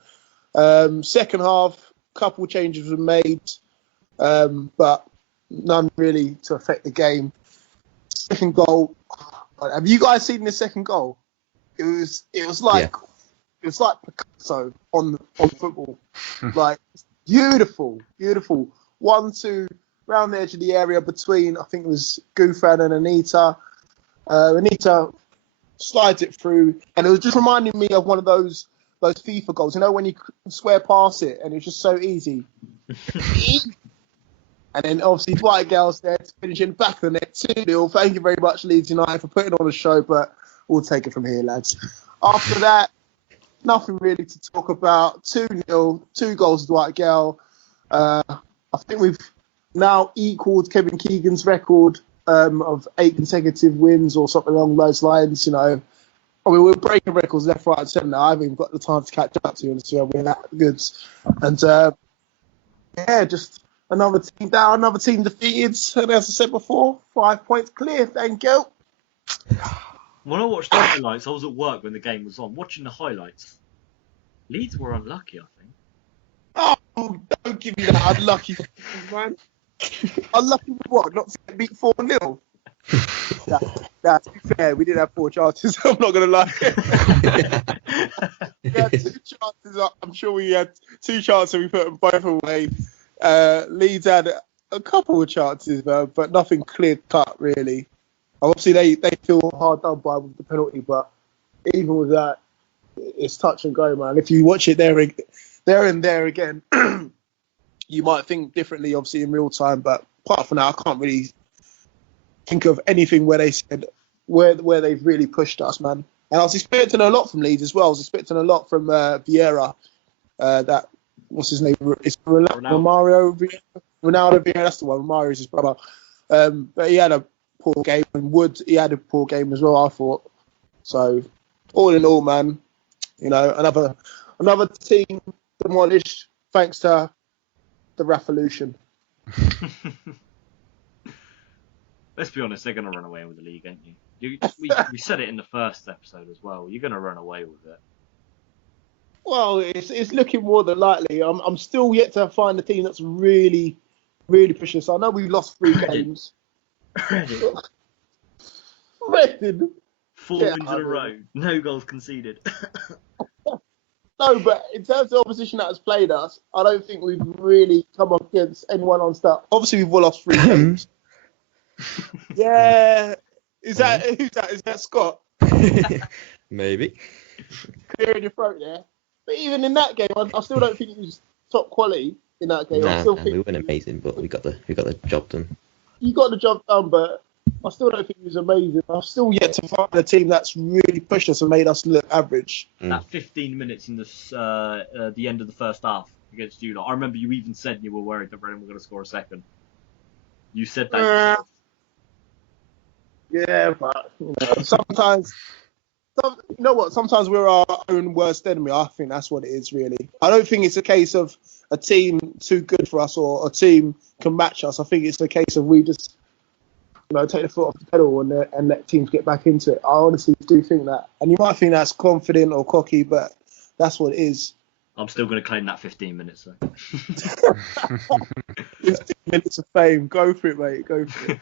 Second half, a couple changes were made, but none really to affect the game. Second goal. Have you guys seen the second goal? It was like Picasso on football. Like beautiful. 1-2 round the edge of the area between, I think it was Gouffran and Anita. Anita slides it through, and it was just reminding me of one of those FIFA goals. You know, when you square past it, and it's just so easy. And then obviously Dwight Gale's there to finish in back of the net 2-0. Thank you very much, Leeds United, for putting on a show, but we'll take it from here, lads. After that, nothing really to talk about. 2-0, 2 goals to Dwight Gale. I think we've now equalled Kevin Keegan's record of 8 consecutive wins or something along those lines. You know, I mean, we're breaking records left, right, and centre now. I haven't even got the time to catch up to you, so we're that good. And just another team down, another team defeated. And as I said before, 5 points clear. Thank you. When I watched the highlights, I was at work when the game was on. Watching the highlights, Leeds were unlucky, I think. Oh, don't give me that unlucky, man. Unlucky with what? Not to get beat 4-0? To be fair, we did have 4 chances. I'm not going to lie. We had 2 chances. I'm sure we had 2 chances. We put them both away. Leeds had a couple of chances, but nothing clear cut, really. Obviously, they feel hard done by with the penalty, but even with that, it's touch and go, man. If you watch it there and there again, you might think differently, obviously, in real time. But apart from that, I can't really think of anything where they said where they've really pushed us, man. And I was expecting a lot from Leeds as well. I was expecting a lot from Vieira. That what's his name? It's Ronaldo Vieira. That's the one. Romario is his brother. But he had a poor game, and Wood, he had a poor game as well, I thought. So all in all, man, you know, another team demolished thanks to the revolution. Let's be honest, they're going to run away with the league, aren't you? We said it in the first episode as well. You're going to run away with it. Well, it's looking more than likely. I'm still yet to find a team that's really, really pushing us. I know we've lost 3 games. Reading. 4 wins in a row. No goals conceded. No, but in terms of opposition that has played us, I don't think we've really come up against anyone on start. Obviously, we've lost 3 games. Yeah. Who's that? Is that Scott? Maybe. Clearing your throat there. But even in that game, I still don't think it was top quality in that game. We weren't amazing, but we got the job done. You got the job done, but I still don't think it was amazing. I've still yet to find a team that's really pushed us and made us look average. That 15 minutes in the end of the first half against you lot. I remember you even said you were worried that Reading were going to score a second. You said that. Yeah, but you know, sometimes we're our own worst enemy. I think that's what it is, really. I don't think it's a case of a team too good for us or a team can match us. I think it's a case of we just, you know, take the foot off the pedal and let teams get back into it. I honestly do think that. And you might think that's confident or cocky, but that's what it is. I'm still going to claim that 15 minutes, though. 15 minutes of fame. Go for it, mate. Go for it.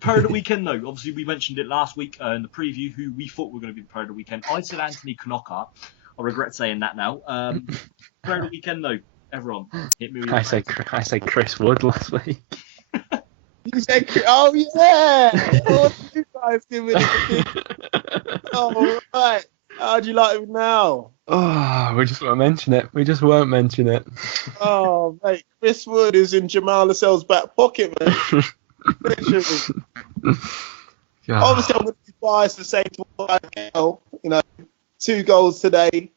Player of the weekend, though. Obviously, we mentioned it last week in the preview, who we thought were going to be the player of the weekend. I said Anthony Knocker. I regret saying that now. Player of the weekend, though. Everyone, hit me with I say Chris Wood last week. You said, oh, yeah! Oh, you guys give me the Oh, right. How'd you like it now? Oh, we just won't mention it. Oh, mate. Chris Wood is in Jamal Lascelles' back pocket, man. Literally. Obviously, I'm going to be biased to say to Michael, you know, 2 goals today,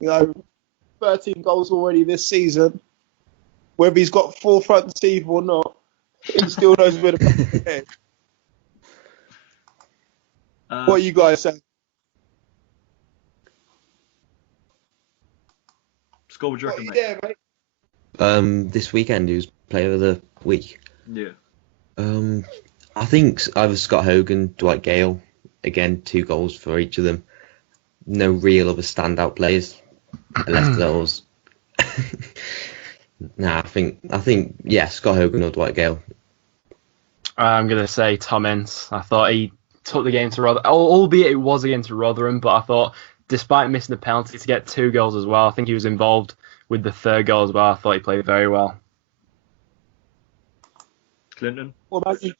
you know, 13 goals already this season. Whether he's got 4 front teeth or not, he still knows a bit about the game. What are you guys saying? Scott, would you reckon, mate? Yeah, mate. This weekend, who's player of the week? Yeah. I think either Scott Hogan, Dwight Gale. Again, 2 goals for each of them. No real other standout players. Left those. Nah, I think yeah, Scott Hogan or Dwight Gale. I'm going to say Tom Ince. I thought he took the game to Rotherham, albeit it was against Rotherham, but I thought despite missing the penalty to get 2 goals as well, I think he was involved with the 3rd goal as well. I thought he played very well. Clinton? What about you?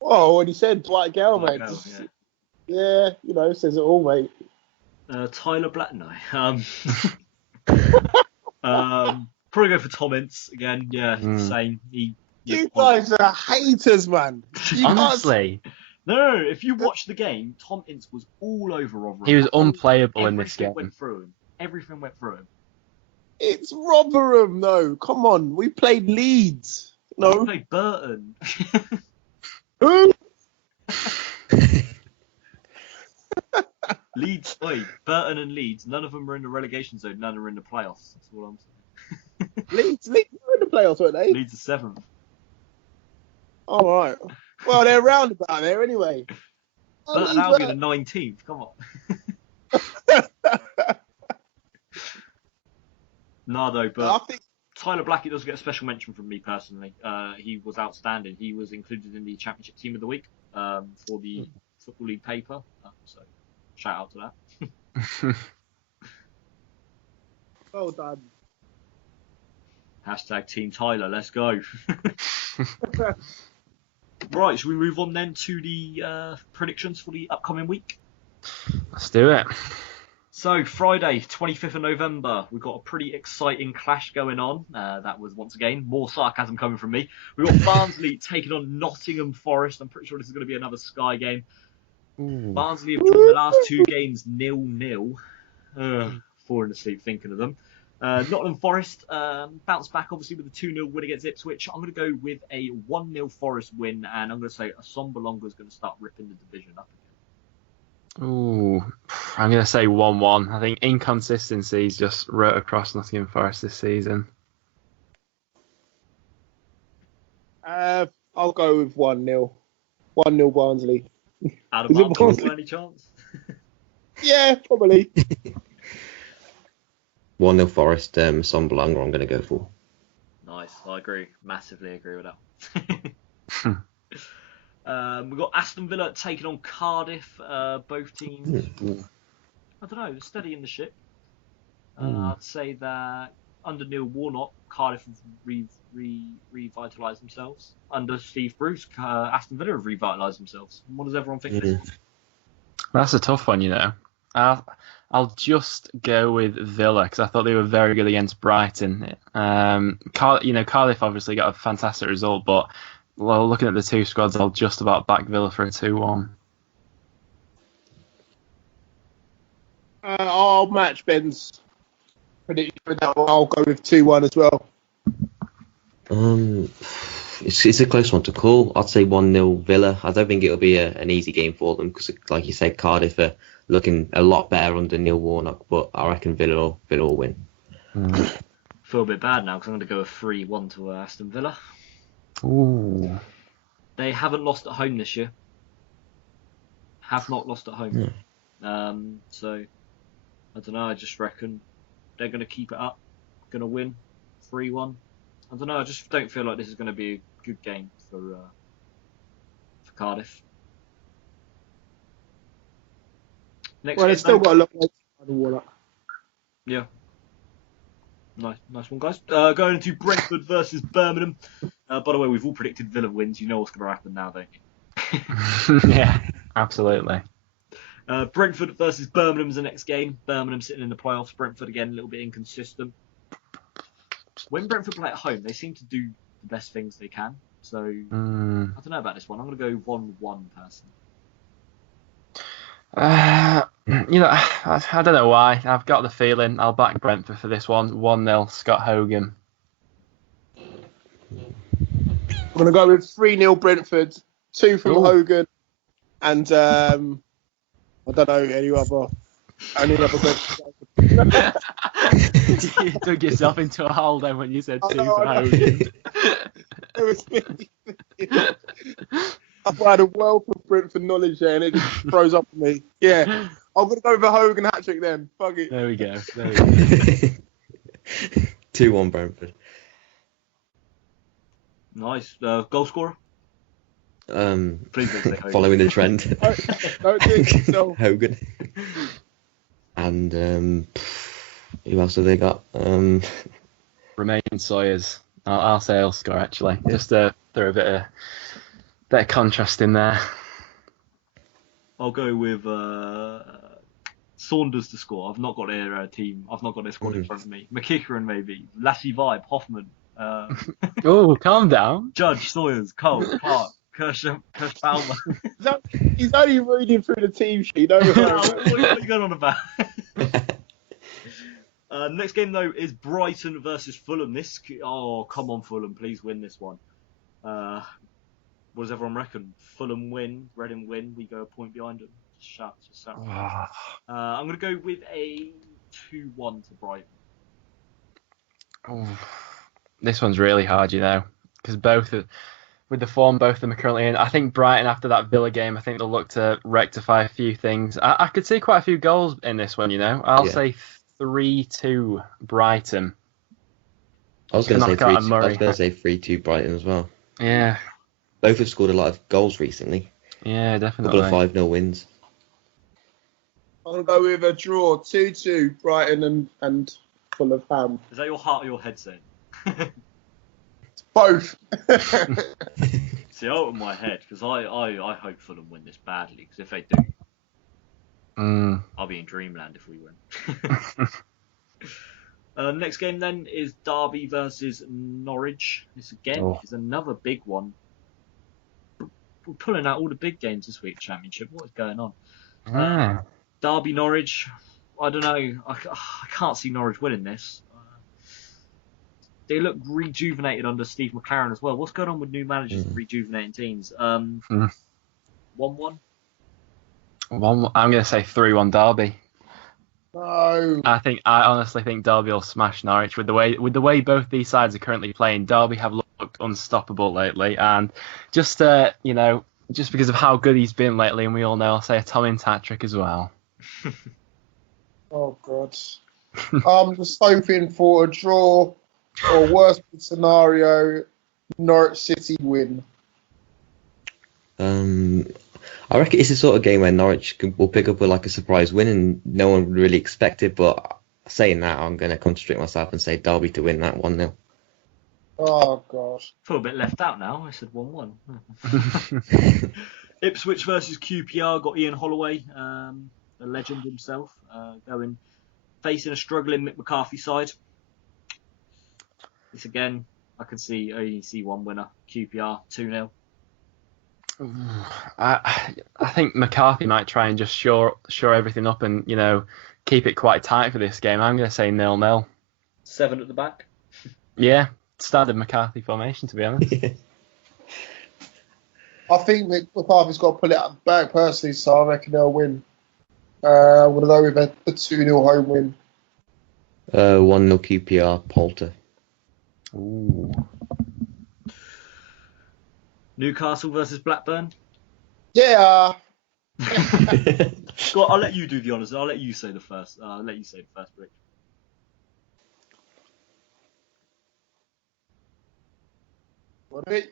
Oh, when he said Dwight Gale, mate. Gale, Yeah, says it all, mate. Tyler Black, no. Probably go for Tom Ince again. Yeah, same. You guys are haters, man. Honestly. No. If you watch the game, Tom Ince was all over Rotherham. He was unplayable in this game. Everything went through him. It's Rotherham, though. Come on. We played Leeds. No. We played Burton. Who? Leeds, Burton and Leeds. None of them are in the relegation zone. None are in the playoffs. That's all I'm saying. Leeds were in the playoffs, weren't they? Leeds are 7th. All right. Well, they're round about there anyway. Burton Albion are 19th. Come on. No, but I think Tyler Blackett does get a special mention from me personally. He was outstanding. He was included in the Championship Team of the Week for the Football League paper. So shout out to that. well done. Hashtag Team Tyler. Let's go. Right, should we move on then to the predictions for the upcoming week? Let's do it. So, Friday, 25th of November, we've got a pretty exciting clash going on. That was, once again, more sarcasm coming from me. We've got Barnsley taking on Nottingham Forest. I'm pretty sure this is going to be another Sky game. Ooh. Barnsley have drawn the last 2 games 0-0. Falling asleep thinking of them. Nottingham Forest bounced back, obviously, with a 2-0 win against Ipswich. I'm going to go with a 1-0 Forest win, and I'm going to say Assombalonga is going to start ripping the division up again. Ooh, I'm going to say 1-1. I think inconsistencies just wrote across Nottingham Forest this season. I'll go with 1-0. 1-0 Barnsley. Adam Barnsley, by any chance? Yeah, probably. 1-0 Forest, Assombalonga I'm going to go for. Nice, I agree. Massively agree with that. We've got Aston Villa taking on Cardiff. Both teams, I don't know, steady in the ship. I'd say that under Neil Warnock, Cardiff have revitalised themselves. Under Steve Bruce, Aston Villa have revitalised themselves. What does everyone think? That's a tough one, you know. I'll just go with Villa because I thought they were very good against Brighton. Cardiff obviously got a fantastic result, but looking at the 2 squads, I'll just about back Villa for a 2-1. I'll match Ben's prediction for that one. I'll go with 2-1 as well. It's a close one to call. I'd say 1-0 Villa. I don't think it'll be an easy game for them because, like you said, Cardiff are looking a lot better under Neil Warnock, but I reckon Villa will win. I feel a bit bad now because I'm going to go a 3-1 to Aston Villa. Ooh. They haven't lost at home this year. Have not lost at home. So, I don't know, I just reckon they're going to keep it up. Going to win 3-1. I don't know, I just don't feel like this is going to be a good game for Cardiff. Next Well, they've still got a lot of Warnock. Yeah. Nice one, guys. Going into Brentford versus Birmingham. By the way, we've all predicted Villa wins. You know what's going to happen now, don't you? Yeah, absolutely. Brentford versus Birmingham's the next game. Birmingham sitting in the playoffs. Brentford, again, a little bit inconsistent. When Brentford play at home, they seem to do the best things they can. So, I don't know about this one. I'm going to go 1-1 personally. I don't know why. I've got the feeling I'll back Brentford for this one. 1-0 Scott Hogan. I'm going to go with 3-0 Brentford, 2 from Hogan, and I don't know any other Brentford. You dug yourself into a hole then when you said I 2 know, for I know. Hogan. It was me. I've had a wealth of Brentford knowledge there, and it just throws up at me. Yeah, I'm gonna go with a Hogan hat trick then. Fuck it. There we go. 2-1 Brentford. Nice. Goal scorer? Please don't say Hogan. Following the trend. Don't do it yourself. Hogan. And who else have they got? Remain Sawyers. I'll say he'll score actually. Just to throw a bit of contrast in there. I'll go with Saunders to score. I've not got their team. I've not got their squad in front of me. McKickeren maybe. Lassie Vibe. Hoffman. Oh, calm down. Judge, Sawyers, Cole, Clark, Kirsch Palmer. He's only reading through the team sheet. Don't What worry. are you going on about? Next game though is Brighton versus Fulham. Come on Fulham, please win this one. What does everyone reckon? Fulham win, Reading win. We go a point behind them. Shout. I'm going to go with a 2-1 to Brighton. Oh, this one's really hard, because with the form both of them are currently in. I think Brighton, after that Villa game, I think they'll look to rectify a few things. I could see quite a few goals in this one, I'll say 3-2 Brighton. I was going to say 3-2 Brighton as well. Yeah. Both have scored a lot of goals recently. Yeah, definitely. A couple of 5-0 wins. I'm gonna go with a draw, 2-2 Brighton and FordeHaveMercy. Is that your heart or your head saying? Both. See, I open my head because I hope Fulham win this badly. Because if they do, I'll be in dreamland if we win. Next game then is Derby versus Norwich. This again is another big one. We're pulling out all the big games this week, Championship. What is going on? Derby Norwich. I don't know. I can't see Norwich winning this. They look rejuvenated under Steve McLaren as well. What's going on with new managers and rejuvenating teams? 1-1? I'm going to say 3-1 Derby. No. I honestly think Derby will smash Norwich with the way both these sides are currently playing. Derby have looked unstoppable lately, and just because of how good he's been lately, and we all know, I'll say a Tom hat trick as well. Oh God. I'm just hoping for a draw or worst scenario, Norwich City win. I reckon it's the sort of game where Norwich will pick up a surprise win and no one would really expect it. But saying that, I'm going to contradict myself and say Derby to win that 1-0. Oh God. Feel a bit left out now. I said 1-1. Ipswich versus QPR. Got Ian Holloway, the legend himself, facing a struggling Mick McCarthy side. This again, I only see one winner. QPR 2-0. I think McCarthy might try and just shore everything up and keep it quite tight for this game. I'm going to say 0-0. 7 at the back. Yeah, standard McCarthy formation, to be honest. I think McCarthy's got to pull it out back personally, so I reckon they'll win. I'm going to go with a 2-0 home win. 1-0 QPR, Poulter. Ooh. Newcastle versus Blackburn. Yeah. Scott, I'll let you do the honours. I'll let you say the first. Prediction. What do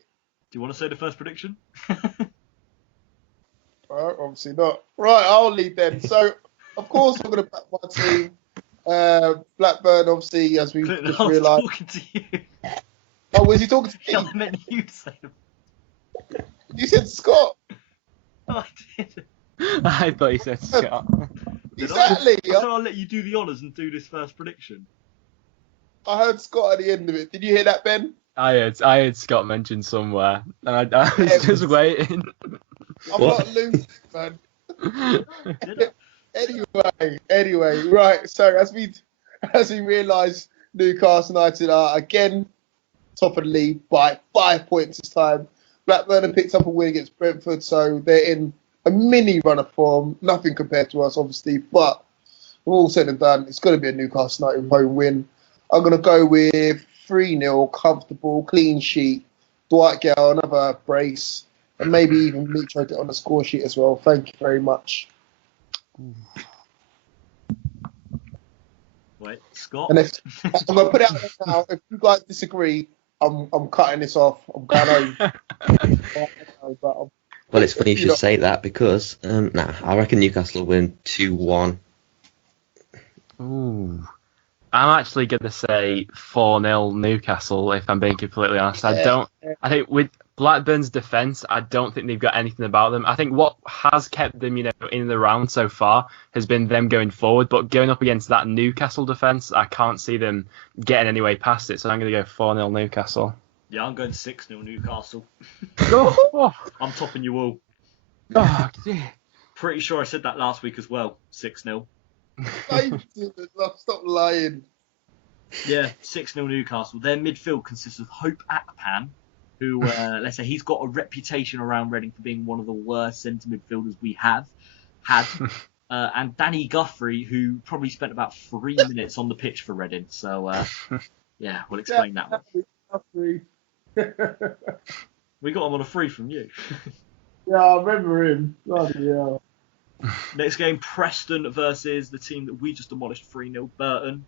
Do you want to say the first prediction? Obviously not. Right, I'll lead then. So, of course, I'm going to back my team. Blackburn, obviously, as we just realised. Talking to you. Oh, was he talking to me? I meant you to say them. You said Scott. Oh, I did. I thought you said Scott. Exactly. I said I'll let you do the honours and do this first prediction. I heard Scott at the end of it. Did you hear that, Ben? I heard Scott mentioned somewhere, and I was just waiting. I'm not losing, man. Anyway, right. So as we realise, Newcastle United are again top of the league by 5 points this time. Blackburn have picked up a win against Brentford, so they're in a mini run of form. Nothing compared to us, obviously, but all said and done, it's going to be a Newcastle United home win. I'm going to go with 3-0, comfortable, clean sheet. Dwight Gale, another brace, and maybe even Mitro on the score sheet as well. Thank you very much. Wait, Scott? And I'm going to put it out there now. If you guys disagree, I'm cutting this off. I'm going home. Well, it's funny you should say that because I reckon Newcastle will win 2-1. Ooh. I'm actually going to say 4-0 Newcastle, if I'm being completely honest. I think with Blackburn's defence, I don't think they've got anything about them. I think what has kept them, in the round so far has been them going forward. But going up against that Newcastle defence, I can't see them getting any way past it. So I'm going to go 4-0 Newcastle. Yeah, I'm going 6-0 Newcastle. I'm topping you all. Oh, dear. Pretty sure I said that last week as well. 6-0. Stop lying. Yeah, 6-0 Newcastle. Their midfield consists of Hope Akpan, who, let's say, he's got a reputation around Reading for being one of the worst centre midfielders we have had. And Danny Guthrie, who probably spent about 3 minutes on the pitch for Reading. So, yeah, we'll explain that one. We got him on a free from you. Yeah, I remember him. Bloody hell. Next game, Preston versus the team that we just demolished 3-0, Burton.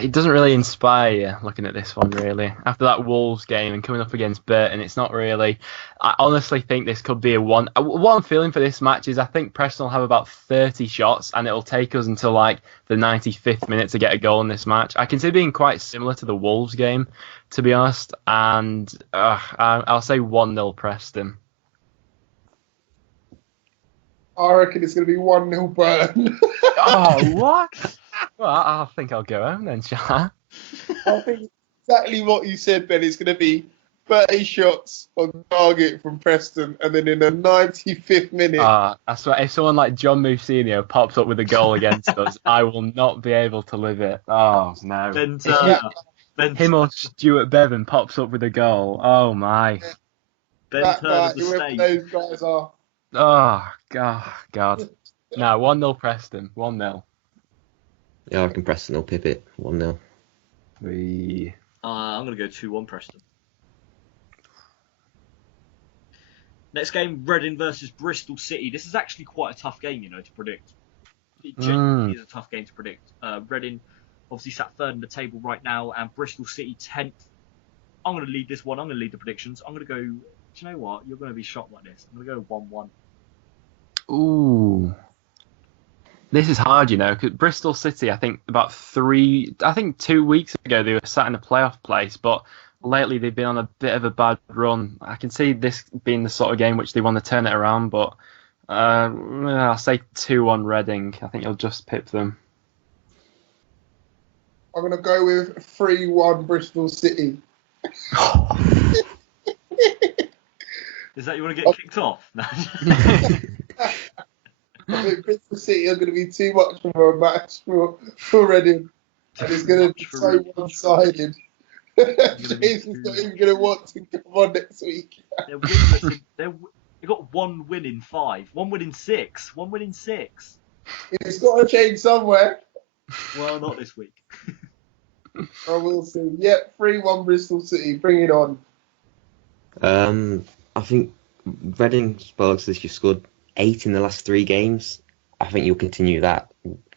It doesn't really inspire you looking at this one, really. After that Wolves game and coming up against Burton, it's not really. I honestly think this could be a one. What I'm feeling for this match is I think Preston will have about 30 shots and it'll take us until like the 95th minute to get a goal in this match. I can see it being quite similar to the Wolves game, to be honest. And I'll say 1-0 Preston. I reckon it's going to be 1-0 Burton. Oh, what? Well, I think I'll go home then, shall I? I think exactly what you said, Ben. It's going to be 30 shots on target from Preston, and then in the 95th minute... I swear, if someone like John Mousinho pops up with a goal against us, I will not be able to live it. Oh, no. Him or Stuart Bevan pops up with a goal. Oh, my. That guy, whoever those guys are. Oh, God. No, 1-0 Preston. 1-0. Yeah, I reckon Preston will pip it 1-0. I'm going to go 2-1 Preston. Next game, Reading versus Bristol City. This is actually quite a tough game, to predict. It genuinely is a tough game to predict. Reading obviously sat third in the table right now, and Bristol City 10th. I'm going to lead this one. I'm going to lead the predictions. I'm going to go... Do you know what? You're going to be shocked like this. I'm going to go 1-1. Ooh. This is hard, because Bristol City, I think 2 weeks ago they were sat in a playoff place, but lately they've been on a bit of a bad run. I can see this being the sort of game which they want to turn it around, but I'll say 2-1 Reading. I think you'll just pip them. I'm going to go with 3-1 Bristol City. Is that you want to get kicked off? I think Bristol City are going to be too much of a match for Reading. And it's going to be so one-sided. James is not even going to want to come on next week. They got 1 win in 5. 1 win in 6. 1 win in 6. It's got to change somewhere. Well, not this week. I will see. Yep, 3-1 Bristol City. Bring it on. I think Reading, Sparks, you've scored 8 in the last 3 games. I think you'll continue that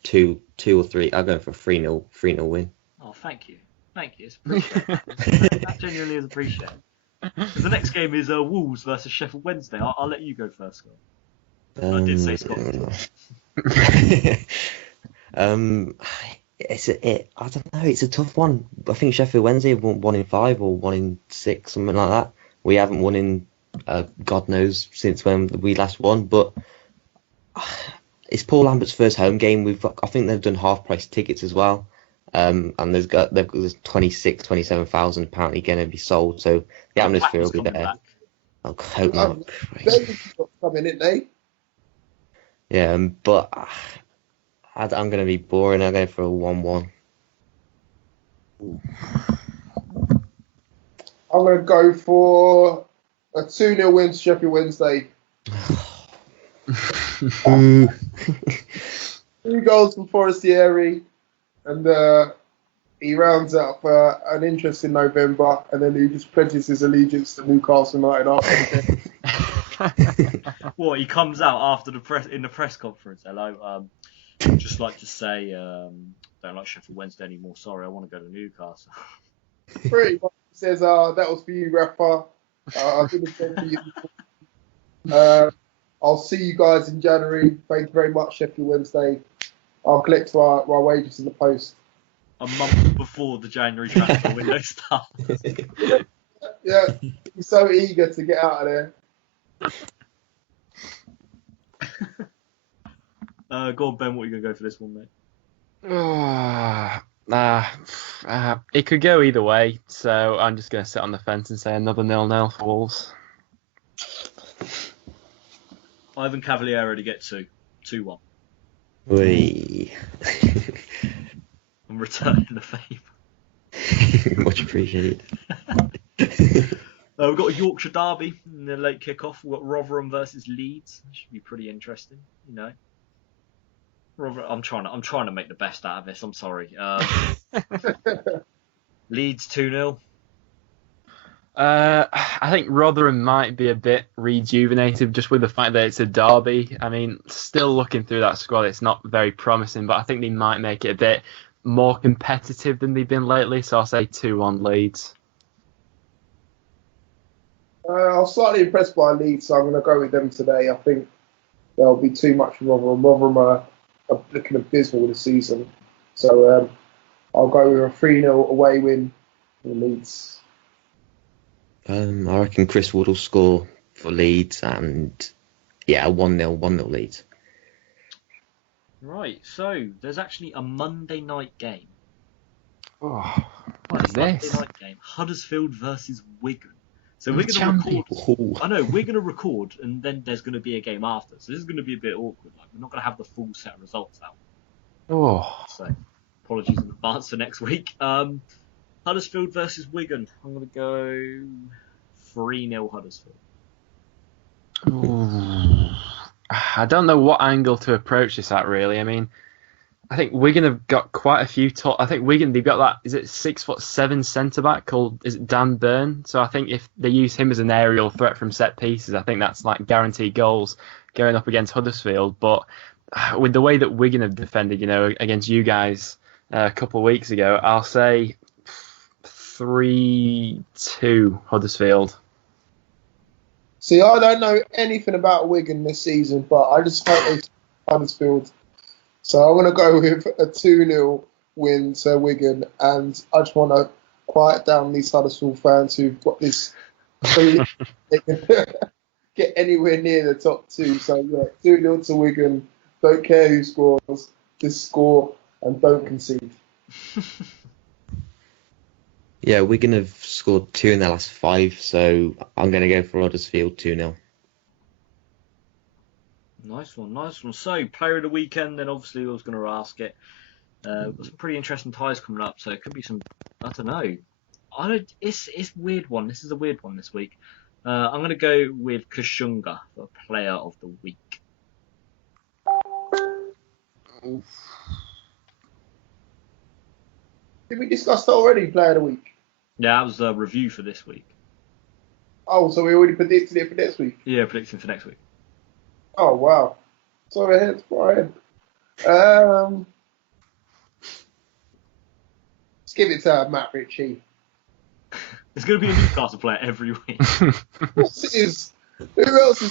2 or 3. I'll go for a 3-0 win. Oh, thank you. It's appreciated. That genuinely is appreciated. Because the next game is Wolves versus Sheffield Wednesday. I'll let you go first, Scott. I did say Scott. I don't know. It's a tough one. I think Sheffield Wednesday have won 1 in 5 or 1 in 6, something like that. We haven't won in God knows since when we last won, but it's Paul Lambert's first home game. I think they've done half price tickets as well, and there's 27,000 apparently going to be sold, so the atmosphere will be there. I hope not. They've got coming, didn't they? Yeah, but I'm going to be boring. I'll go for a 1-1. I'm going to go for a 2-0 win to Sheffield Wednesday. Ooh. 2 goals from Forestieri, and he rounds up an interesting November, and then he just pledges his allegiance to Newcastle United after the game. What, he comes out after the press conference? Hello, just like to say, don't like Sheffield Wednesday anymore. Sorry, I want to go to Newcastle. Pretty much says, that was for you, Rafa. I did have said for you. I'll see you guys in January. Thank you very much, Sheffield Wednesday. I'll collect my wages in the post. A month before the January transfer window starts. Yeah, he's so eager to get out of there. Go on, Ben, what are you going to go for this one, mate? It could go either way, so I'm just going to sit on the fence and say another 0-0 for Wolves. Ivan Cavaliero to get 2-1. Wee. I'm returning the favour. Much appreciated. We've got a Yorkshire derby in the late kickoff. We've got Rotherham versus Leeds. Should be pretty interesting, you know. I'm trying to make the best out of this. I'm sorry. Leeds 2-0. I think Rotherham might be a bit rejuvenated just with the fact that it's a derby. I mean, still looking through that squad, it's not very promising, but I think they might make it a bit more competitive than they've been lately. So I'll say 2-1 Leeds. I was slightly impressed by Leeds, so I'm going to go with them today. I think there'll be too much from Rotherham. Rotherham are looking abysmal this season. So I'll go with a 3-0 away win for Leeds. I reckon Chris Wood will score for Leeds, and yeah, 1-0 Leeds. Right, so there's actually a Monday night game. Oh, what is this? Monday night game. Huddersfield versus Wigan. So we're going to record. Ooh. I know, we're going to record, and then there's going to be a game after. So this is going to be a bit awkward. Like, we're not going to have the full set of results out. Oh. So apologies in advance for next week. Huddersfield versus Wigan. I'm going to go 3-0 Huddersfield. Ooh. I don't know what angle to approach this at, really. I mean, I think Wigan have got quite a few I think Wigan, they've got that, is it 6'7" centre-back called, is it Dan Burn? So I think if they use him as an aerial threat from set pieces, I think that's like guaranteed goals going up against Huddersfield. But with the way that Wigan have defended, you know, against you guys a couple of weeks ago, I'll say 3-2 Huddersfield. See, I don't know anything about Wigan this season, but I just hope they Huddersfield. So I'm going to go with a 2-0 win to Wigan, and I just want to quiet down these Huddersfield fans who've got this belief they can get anywhere near the top 2. So yeah, 2-0 to Wigan. Don't care who scores, just score and don't concede. Yeah, Wigan have scored 2 in their last 5, so I'm going to go for Huddersfield 2-0. Nice one. So, player of the weekend, then obviously I was going to ask it. Got some pretty interesting ties coming up, so it could be some, I don't know. It's a weird one. This is a weird one this week. I'm going to go with Kashunga for player of the week. Did we discuss that already, player of the week? Yeah, that was a review for this week. Oh, so we already predicted it for next week? Yeah, predicting for next week. Oh, wow. So ahead, far ahead. Let's give it to Matt Ritchie. It's going to be a Newcastle player every week. Who else is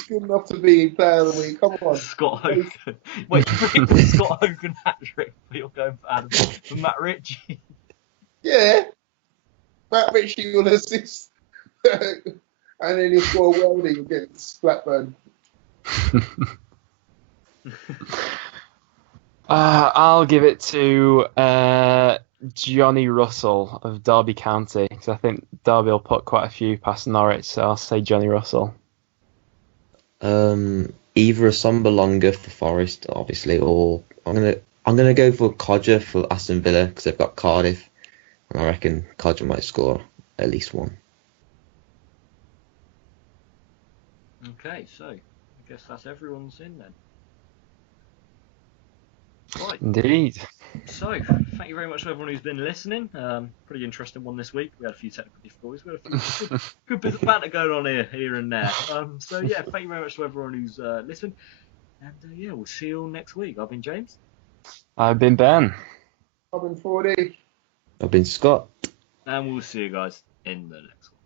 good enough to be player of the week? Come on. Scott Hogan. Wait, you predicted Scott Hogan hat-trick, but you're going for Matt Ritchie. Yeah. Matt Ritchie will assist. And then he'll score a worldie against Blackburn. I'll give it to Johnny Russell of Derby County, because I think Derby will put quite a few past Norwich, so I'll say Johnny Russell. Either a Sombalonga for Forest, obviously, or I'm gonna go for Codger for Aston Villa because they've got Cardiff, and I reckon Codger might score at least one. Okay, so I guess that's everyone's in then. Right. Indeed. So, thank you very much to everyone who's been listening. Pretty interesting one this week. We had a few technical difficulties. We had a few good bits of banter going on here and there. So, yeah, thank you very much to everyone who's listened. And, yeah, we'll see you all next week. I've been James. I've been Ben. I've been 40. I've been Scott. And we'll see you guys in the next one.